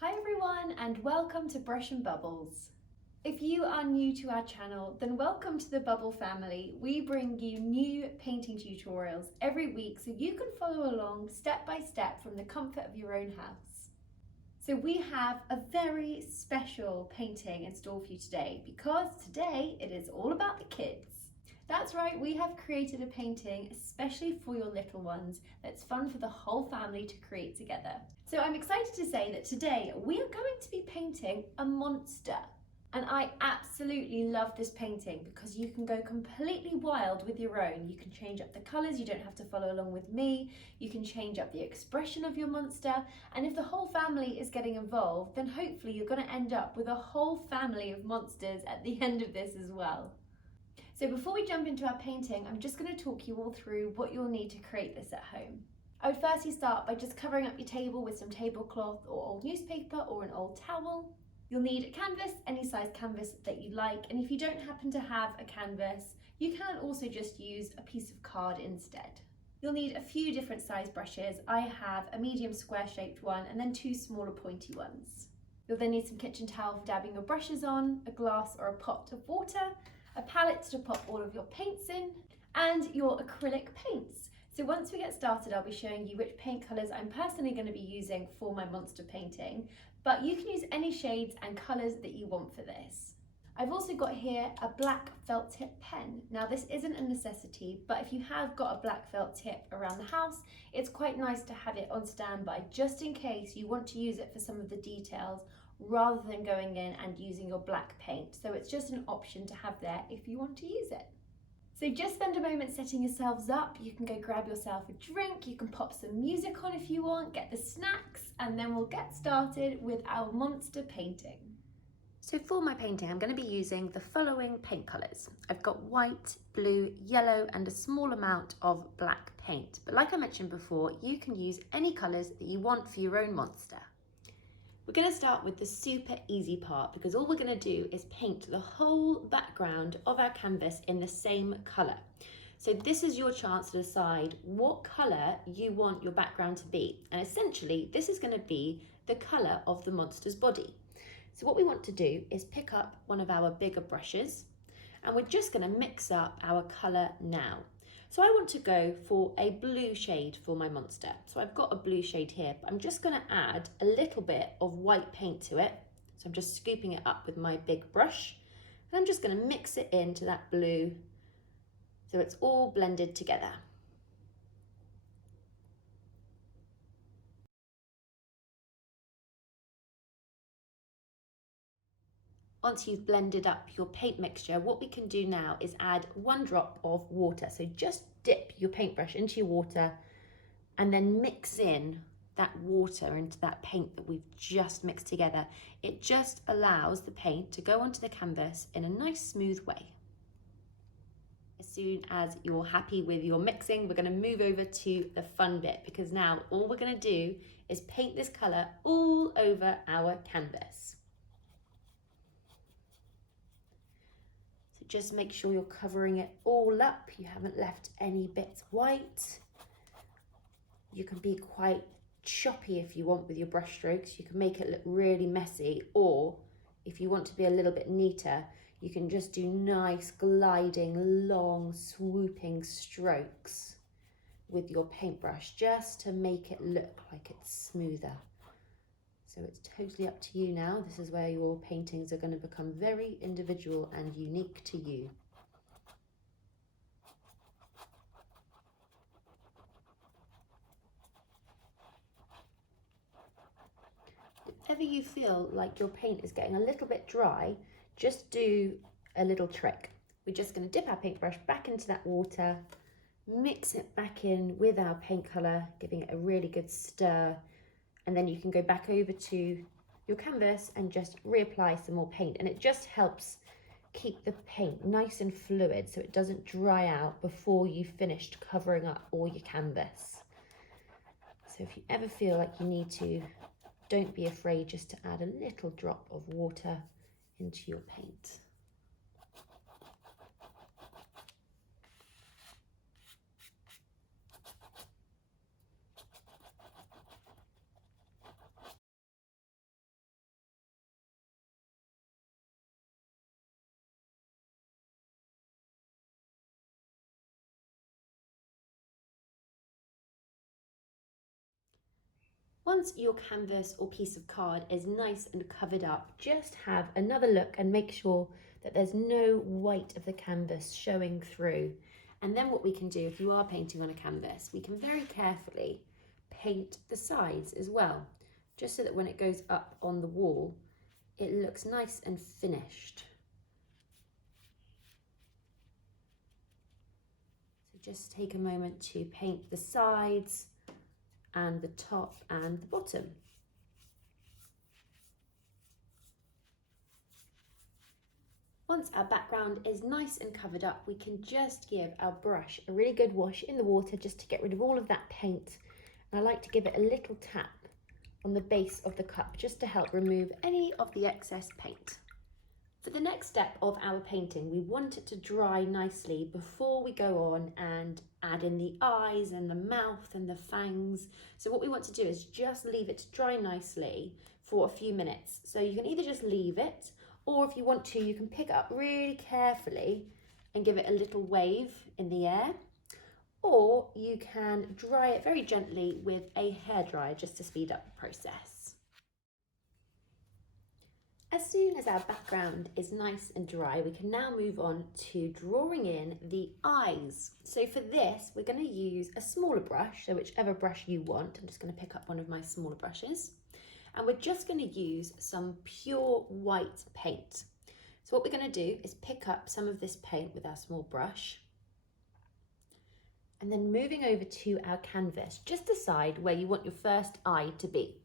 Hi everyone and welcome to Brush and Bubbles. If you are new to our channel, then welcome to the Bubble family. We bring you new painting tutorials every week so you can follow along step by step from the comfort of your own house. So we have a very special painting in store for you today because today it is all about the kids. That's right, we have created a painting especially for your little ones that's fun for the whole family to create together. So I'm excited to say that today we are going to be painting a monster. And I absolutely love this painting because you can go completely wild with your own. You can change up the colours, you don't have to follow along with me. You can change up the expression of your monster. And if the whole family is getting involved, then hopefully you're going to end up with a whole family of monsters at the end of this as well. So before we jump into our painting, I'm just going to talk you all through what you'll need to create this at home. I would firstly start by just covering up your table with some tablecloth or old newspaper or an old towel. You'll need a canvas, any size canvas that you like, and if you don't happen to have a canvas, you can also just use a piece of card instead. You'll need a few different size brushes. I have a medium square shaped one and then two smaller pointy ones. You'll then need some kitchen towel for dabbing your brushes on, a glass or a pot of water, a palette to pop all of your paints in, and your acrylic paints. So once we get started, I'll be showing you which paint colours I'm personally going to be using for my monster painting, but you can use any shades and colours that you want for this. I've also got here a black felt tip pen. Now this isn't a necessity, but if you have got a black felt tip around the house, it's quite nice to have it on standby just in case you want to use it for some of the details rather than going in and using your black paint. So it's just an option to have there if you want to use it. So just spend a moment setting yourselves up. You can go grab yourself a drink, you can pop some music on if you want, get the snacks, and then we'll get started with our monster painting. So for my painting, I'm going to be using the following paint colours. I've got white, blue, yellow, and a small amount of black paint. But like I mentioned before, you can use any colours that you want for your own monster. We're going to start with the super easy part because all we're going to do is paint the whole background of our canvas in the same colour. So this is your chance to decide what colour you want your background to be. And essentially, this is going to be the colour of the monster's body. So what we want to do is pick up one of our bigger brushes and we're just going to mix up our colour now. So I want to go for a blue shade for my monster. So I've got a blue shade here, but I'm just going to add a little bit of white paint to it. So I'm just scooping it up with my big brush and I'm just going to mix it into that blue so it's all blended together. Once you've blended up your paint mixture, what we can do now is add 1 drop of water. So just dip your paintbrush into your water and then mix in that water into that paint that we've just mixed together. It just allows the paint to go onto the canvas in a nice smooth way. As soon as you're happy with your mixing, we're going to move over to the fun bit because now all we're going to do is paint this colour all over our canvas. So just make sure you're covering it all up. You haven't left any bits white. You can be quite choppy if you want with your brush strokes. You can make it look really messy, or if you want to be a little bit neater, you can just do nice gliding, long, swooping strokes with your paintbrush just to make it look like it's smoother. So it's totally up to you now. This is where your paintings are going to become very individual and unique to you. If ever you feel like your paint is getting a little bit dry, just do a little trick. We're just going to dip our paintbrush back into that water, mix it back in with our paint colour, giving it a really good stir, and then you can go back over to your canvas and just reapply some more paint. And it just helps keep the paint nice and fluid so it doesn't dry out before you've finished covering up all your canvas. So if you ever feel like you need to, don't be afraid just to add a little drop of water into your paint. once your canvas or piece of card is nice and covered up, just have another look and make sure that there's no white of the canvas showing through. And then what we can do, if you are painting on a canvas, we can very carefully paint the sides as well, just so that when it goes up on the wall, it looks nice and finished. So just take a moment to paint the sides and the top and the bottom. Once our background is nice and covered up, we can just give our brush a really good wash in the water just to get rid of all of that paint. And I like to give it a little tap on the base of the cup just to help remove any of the excess paint. For the next step of our painting, we want it to dry nicely before we go on and add in the eyes and the mouth and the fangs. So what we want to do is just leave it to dry nicely for a few minutes. So you can either just leave it, or if you want to, you can pick it up really carefully and give it a little wave in the air, or you can dry it very gently with a hairdryer just to speed up the process. As soon as our background is nice and dry, we can now move on to drawing in the eyes. So for this, we're going to use a smaller brush, so whichever brush you want. I'm just going to pick up one of my smaller brushes. And we're just going to use some pure white paint. So what we're going to do is pick up some of this paint with our small brush, and then moving over to our canvas, just decide where you want your first eye to be.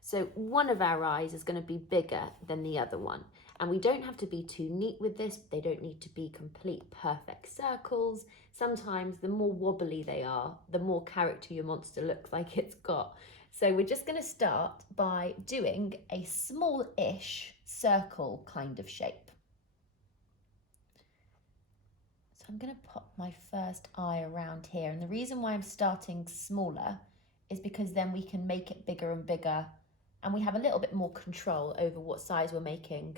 So one of our eyes is going to be bigger than the other one, and we don't have to be too neat with this. They don't need to be complete perfect circles. Sometimes the more wobbly they are, the more character your monster looks like it's got. So we're just going to start by doing a small-ish circle kind of shape. So I'm going to pop my first eye around here, and the reason why I'm starting smaller is because then we can make it bigger and bigger, and we have a little bit more control over what size we're making,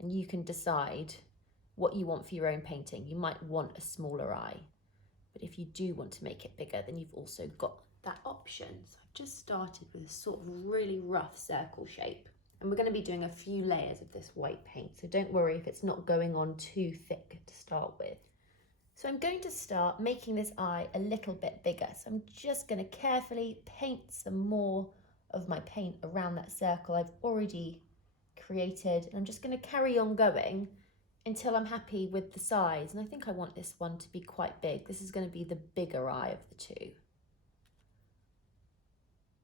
and you can decide what you want for your own painting. You might want a smaller eye, but if you do want to make it bigger, then you've also got that option. So I've just started with a sort of really rough circle shape, and we're going to be doing a few layers of this white paint, so don't worry if it's not going on too thick to start with. So I'm going to start making this eye a little bit bigger. So I'm just going to carefully paint some more of my paint around that circle I've already created. And I'm just going to carry on going until I'm happy with the size. And I think I want this one to be quite big. This is going to be the bigger eye of the two.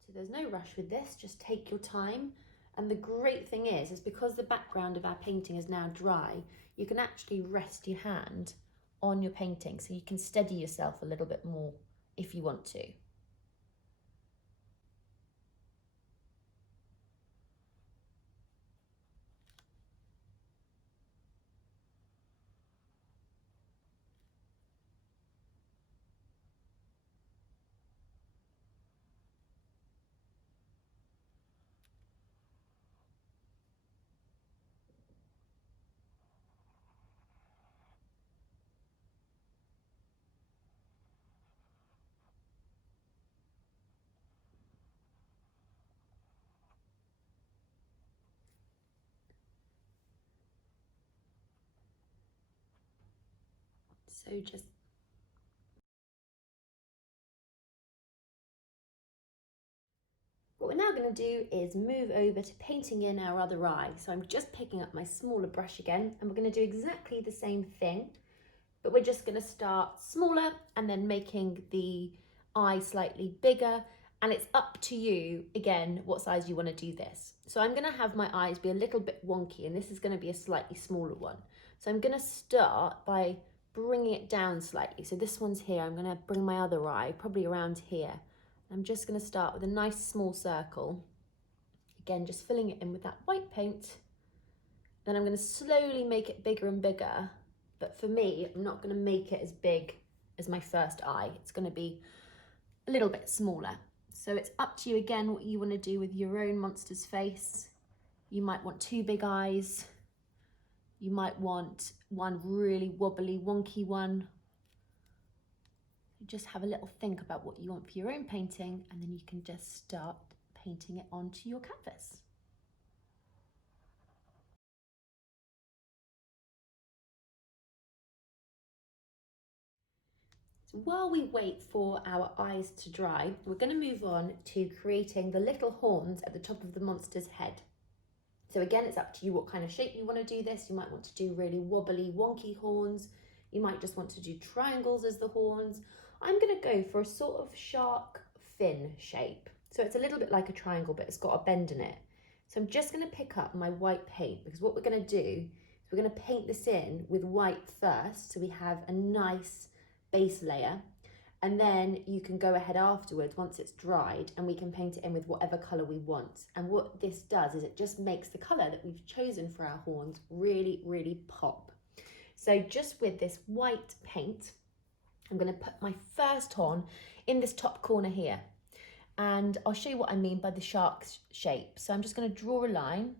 So there's no rush with this, just take your time. And the great thing is because the background of our painting is now dry, you can actually rest your hand on your painting, so you can steady yourself a little bit more if you want to. So just what we're now going to do is move over to painting in our other eye. So I'm just picking up my smaller brush again, and we're going to do exactly the same thing, but we're just going to start smaller and then making the eye slightly bigger. And it's up to you, again, what size you want to do this. So I'm going to have my eyes be a little bit wonky, and this is going to be a slightly smaller one. So I'm going to start by bringing it down slightly. So this one's here. I'm going to bring my other eye probably around here. I'm just going to start with a nice small circle. Again, just filling it in with that white paint. Then I'm going to slowly make it bigger and bigger. But for me, I'm not going to make it as big as my first eye. It's going to be a little bit smaller. So it's up to you again what you want to do with your own monster's face. You might want two big eyes. You might want one really wobbly, wonky one. Just have a little think about what you want for your own painting, and then you can just start painting it onto your canvas. So while we wait for our eyes to dry, we're going to move on to creating the little horns at the top of the monster's head. So again, it's up to you what kind of shape you want to do this. You might want to do really wobbly, wonky horns. You might just want to do triangles as the horns. I'm going to go for a sort of shark fin shape. So it's a little bit like a triangle, but it's got a bend in it. So I'm just going to pick up my white paint, because what we're going to do is we're going to paint this in with white first, so we have a nice base layer. And then you can go ahead afterwards once it's dried and we can paint it in with whatever colour we want. And what this does is it just makes the colour that we've chosen for our horns really, really pop. So just with this white paint, I'm going to put my first horn in this top corner here. And I'll show you what I mean by the shark shape. So I'm just going to draw a line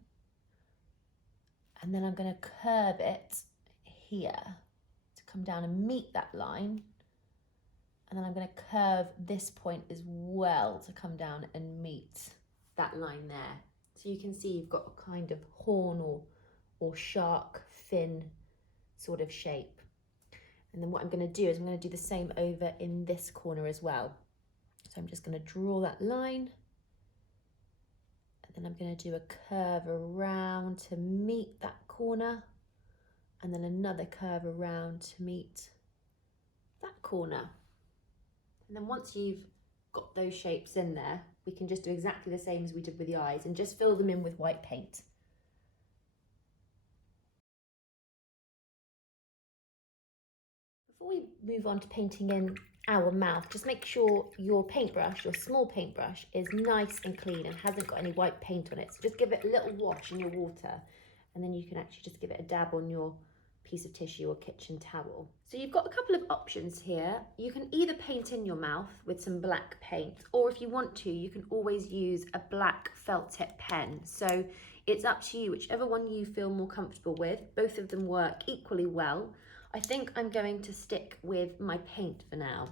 and then I'm going to curve it here to come down and meet that line. And then I'm going to curve this point as well to come down and meet that line there. So you can see you've got a kind of horn or shark fin sort of shape. And then what I'm going to do is I'm going to do the same over in this corner as well. So I'm just going to draw that line. And then I'm going to do a curve around to meet that corner. And then another curve around to meet that corner. And then once you've got those shapes in there, we can just do exactly the same as we did with the eyes and just fill them in with white paint. Before we move on to painting in our mouth, just make sure your paintbrush, your small paintbrush, is nice and clean and hasn't got any white paint on it. So just give it a little wash in your water, and then you can actually just give it a dab on your piece of tissue or kitchen towel. So you've got a couple of options here. You can either paint in your mouth with some black paint, or if you want to, you can always use a black felt tip pen. So it's up to you, whichever one you feel more comfortable with. Both of them work equally well. I think I'm going to stick with my paint for now.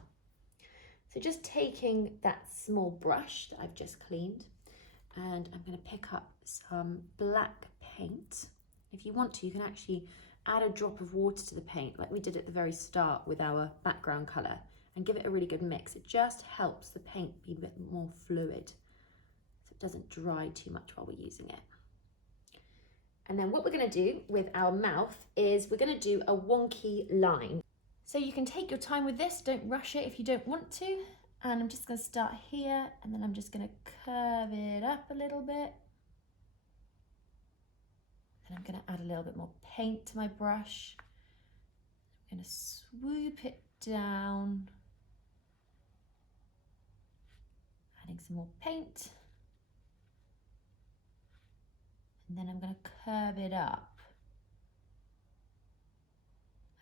So just taking that small brush that I've just cleaned, and I'm going to pick up some black paint. If you want to, you can actually add a drop of water to the paint like we did at the very start with our background colour and give it a really good mix. It just helps the paint be a bit more fluid so it doesn't dry too much while we're using it. And then what we're going to do with our mouth is we're going to do a wonky line. So you can take your time with this, don't rush it if you don't want to. And I'm just going to start here and then I'm just going to curve it up a little bit. And I'm going to add a little bit more paint to my brush. I'm going to swoop it down, adding some more paint. And then I'm going to curve it up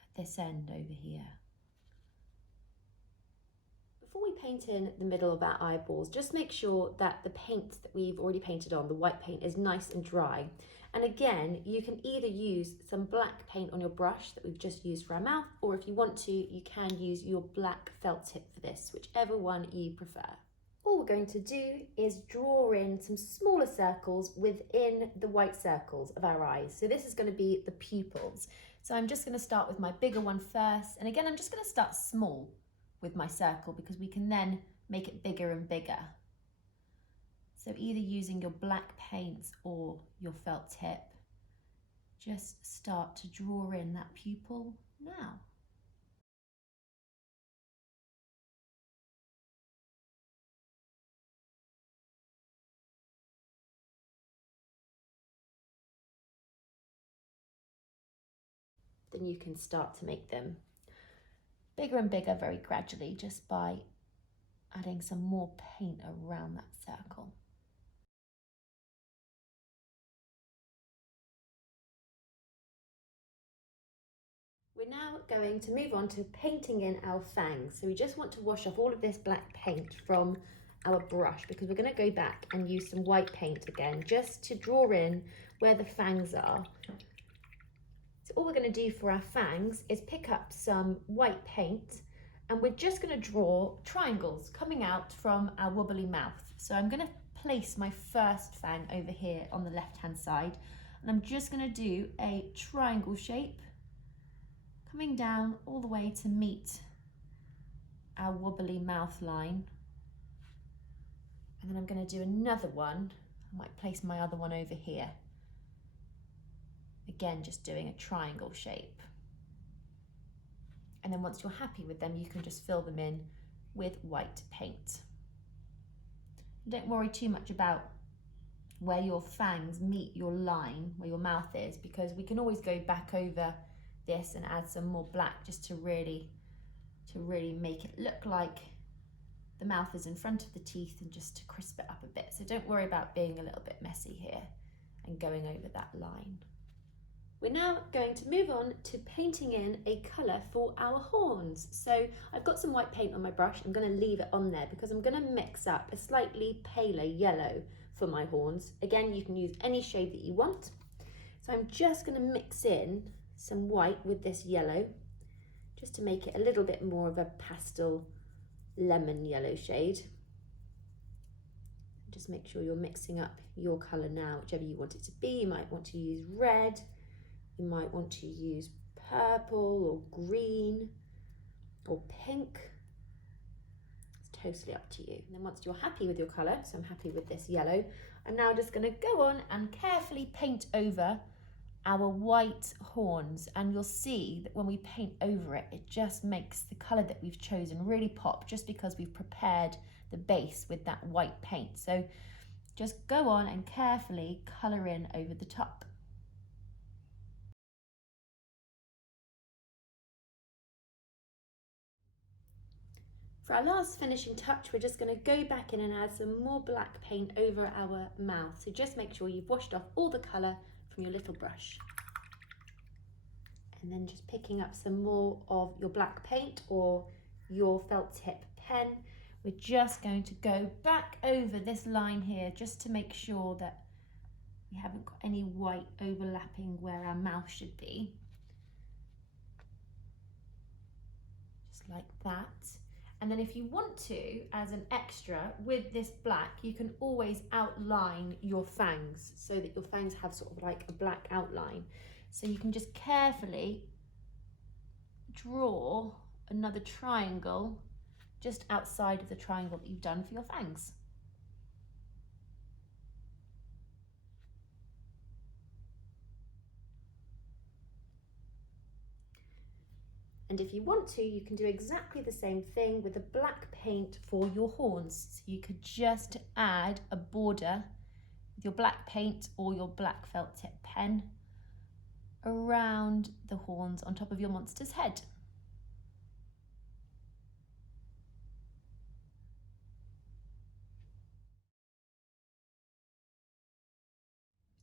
at this end over here. Before we paint in the middle of our eyeballs, just make sure that the paint that we've already painted on, the white paint, is nice and dry. And again, you can either use some black paint on your brush that we've just used for our mouth, or if you want to, you can use your black felt tip for this, whichever one you prefer. All we're going to do is draw in some smaller circles within the white circles of our eyes. So this is going to be the pupils. So I'm just going to start with my bigger one first. And again, I'm just going to start small with my circle because we can then make it bigger and bigger. So either using your black paint or your felt tip, just start to draw in that pupil now. Then you can start to make them bigger and bigger very gradually just by adding some more paint around that circle. We're now going to move on to painting in our fangs. So we just want to wash off all of this black paint from our brush because we're going to go back and use some white paint again just to draw in where the fangs are. So all we're going to do for our fangs is pick up some white paint and we're just going to draw triangles coming out from our wobbly mouth. So I'm going to place my first fang over here on the left hand side, and I'm just going to do a triangle shape coming down all the way to meet our wobbly mouth line. And then I'm going to do another one. I might place my other one over here. Again, just doing a triangle shape. And then once you're happy with them, you can just fill them in with white paint. Don't worry too much about where your fangs meet your line, where your mouth is, because we can always go back over this and add some more black just to really make it look like the mouth is in front of the teeth and just to crisp it up a bit. So don't worry about being a little bit messy here and going over that line. We're now going to move on to painting in a colour for our horns. So I've got some white paint on my brush. I'm going to leave it on there because I'm going to mix up a slightly paler yellow for my horns. Again, you can use any shade that you want. So I'm just going to mix in some white with this yellow just to make it a little bit more of a pastel lemon yellow shade. Just make sure you're mixing up your colour now, whichever you want it to be. You might want to use red. You might want to use purple or green or pink. It's totally up to you. And then once you're happy with your colour, so I'm happy with this yellow, I'm now just going to go on and carefully paint over our white horns. And you'll see that when we paint over it, it just makes the colour that we've chosen really pop, just because we've prepared the base with that white paint. So just go on and carefully colour in over the top. For our last finishing touch, we're just going to go back in and add some more black paint over our mouth. So just make sure you've washed off all the colour from your little brush. And then just picking up some more of your black paint or your felt tip pen. We're just going to go back over this line here just to make sure that we haven't got any white overlapping where our mouth should be. Just like that. And then if you want to, as an extra, with this black, you can always outline your fangs so that your fangs have sort of like a black outline. So you can just carefully draw another triangle just outside of the triangle that you've done for your fangs. And if you want to, you can do exactly the same thing with the black paint for your horns. So you could just add a border with your black paint or your black felt tip pen around the horns on top of your monster's head.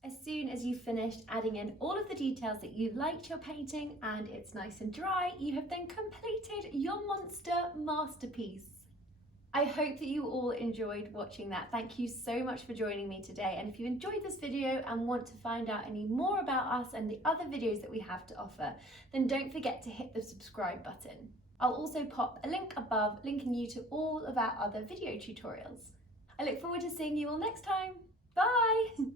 As soon as you've finished adding in all of the details that you liked your painting and it's nice and dry, you have then completed your monster masterpiece. I hope that you all enjoyed watching that. Thank you so much for joining me today. And if you enjoyed this video and want to find out any more about us and the other videos that we have to offer, then don't forget to hit the subscribe button. I'll also pop a link above linking you to all of our other video tutorials. I look forward to seeing you all next time. Bye!